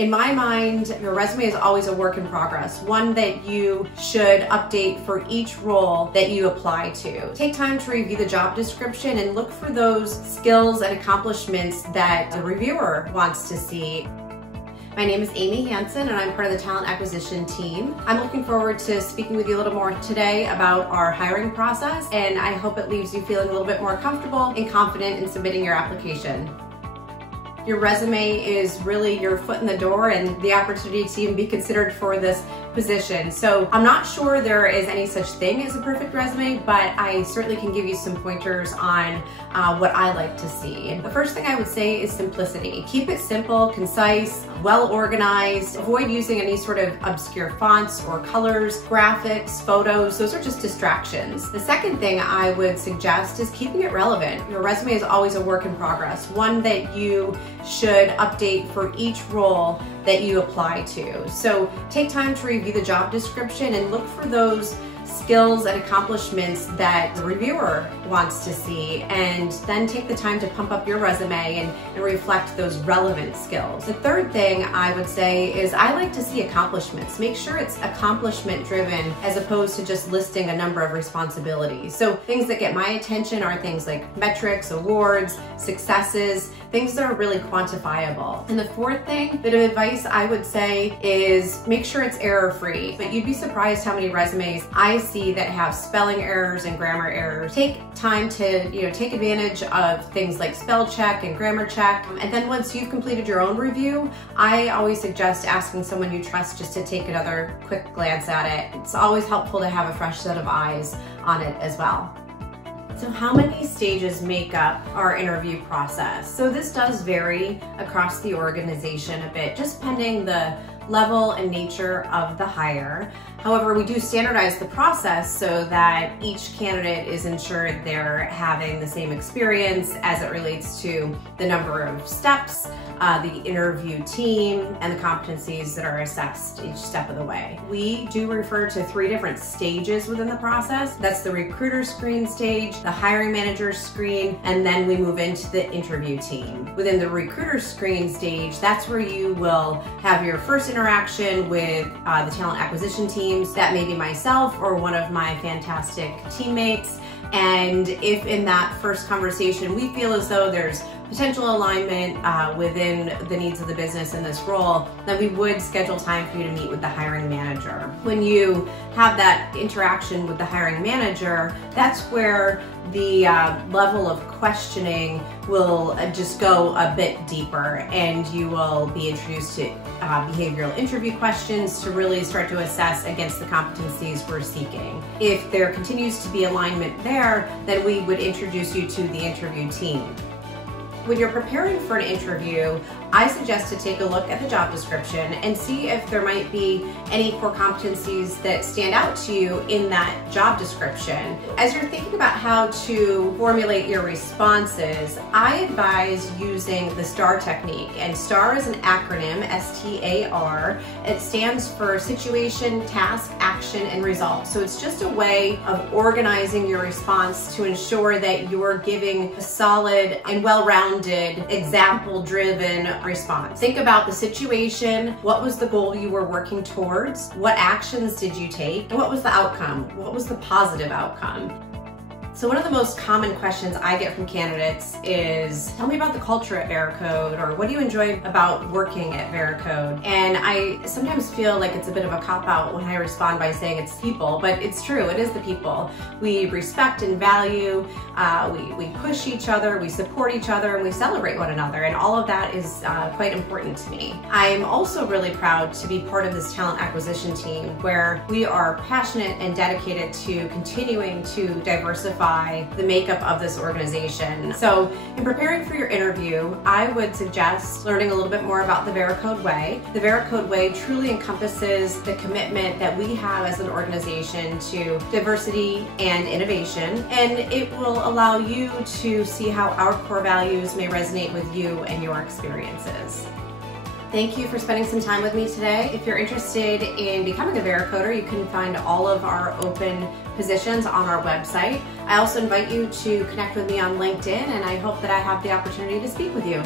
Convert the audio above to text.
In my mind, your resume is always a work in progress, one that you should update for each role that you apply to. Take time to review the job description and look for those skills and accomplishments that the reviewer wants to see. My name is Amy Hansen and I'm part of the talent acquisition team. I'm looking forward to speaking with you a little more today about our hiring process, and I hope it leaves you feeling a little bit more comfortable and confident in submitting your application. Your resume is really your foot in the door and the opportunity to even be considered for this position. So I'm not sure there is any such thing as a perfect resume, but I certainly can give you some pointers on what I like to see. The first thing I would say is simplicity. Keep it simple, concise, well organized. Avoid using any sort of obscure fonts or colors, graphics, photos. Those are just distractions. The second thing I would suggest is keeping it relevant. Your resume is always a work in progress, one that you should update for each role that you apply to. So take time to review the job description and look for those skills and accomplishments that the reviewer wants to see, and then take the time to pump up your resume and reflect those relevant skills. The third thing I would say is I like to see accomplishments. Make sure it's accomplishment driven as opposed to just listing a number of responsibilities. So things that get my attention are things like metrics, awards, successes, things that are really quantifiable. And the fourth bit of advice I would say is make sure it's error-free. But you'd be surprised how many resumes I see that have spelling errors and grammar errors. Take time to take advantage of things like spell check and grammar check. And then once you've completed your own review, I always suggest asking someone you trust just to take another quick glance at it. It's always helpful to have a fresh set of eyes on it as well. So how many stages make up our interview process? So this does vary across the organization a bit, just pending the level and nature of the hire. However, we do standardize the process so that each candidate is ensured they're having the same experience as it relates to the number of steps, the interview team, and the competencies that are assessed each step of the way. We do refer to 3 different stages within the process. That's the recruiter screen stage, the hiring manager screen, and then we move into the interview team. Within the recruiter screen stage, that's where you will have your first interaction with the talent acquisition teams. That may be myself or one of my fantastic teammates. And if in that first conversation we feel as though there's potential alignment within the needs of the business in this role, then we would schedule time for you to meet with the hiring manager. When you have that interaction with the hiring manager, that's where the level of questioning will just go a bit deeper, and you will be introduced to behavioral interview questions to really start to assess against the competencies we're seeking. If there continues to be alignment there, then we would introduce you to the interview team. When you're preparing for an interview, I suggest to take a look at the job description and see if there might be any core competencies that stand out to you in that job description. As you're thinking about how to formulate your responses, I advise using the STAR technique. And STAR is an acronym, S-T-A-R. It stands for situation, task, action, and result. So it's just a way of organizing your response to ensure that you're giving a solid and well-rounded, example-driven response. Think about the situation, what was the goal you were working towards, what actions did you take, and what was the outcome? What was the positive outcome? So one of the most common questions I get from candidates is, tell me about the culture at Veracode, or what do you enjoy about working at Veracode? And I sometimes feel like it's a bit of a cop-out when I respond by saying it's people, but it's true, it is the people. We respect and value, we push each other, we support each other, and we celebrate one another, and all of that is quite important to me. I'm also really proud to be part of this talent acquisition team where we are passionate and dedicated to continuing to diversify the makeup of this organization. So in preparing for your interview, I would suggest learning a little bit more about the Veracode Way. The Veracode Way truly encompasses the commitment that we have as an organization to diversity and innovation, and it will allow you to see how our core values may resonate with you and your experiences. Thank you for spending some time with me today. If you're interested in becoming a Veracoder, you can find all of our open positions on our website. I also invite you to connect with me on LinkedIn, and I hope that I have the opportunity to speak with you.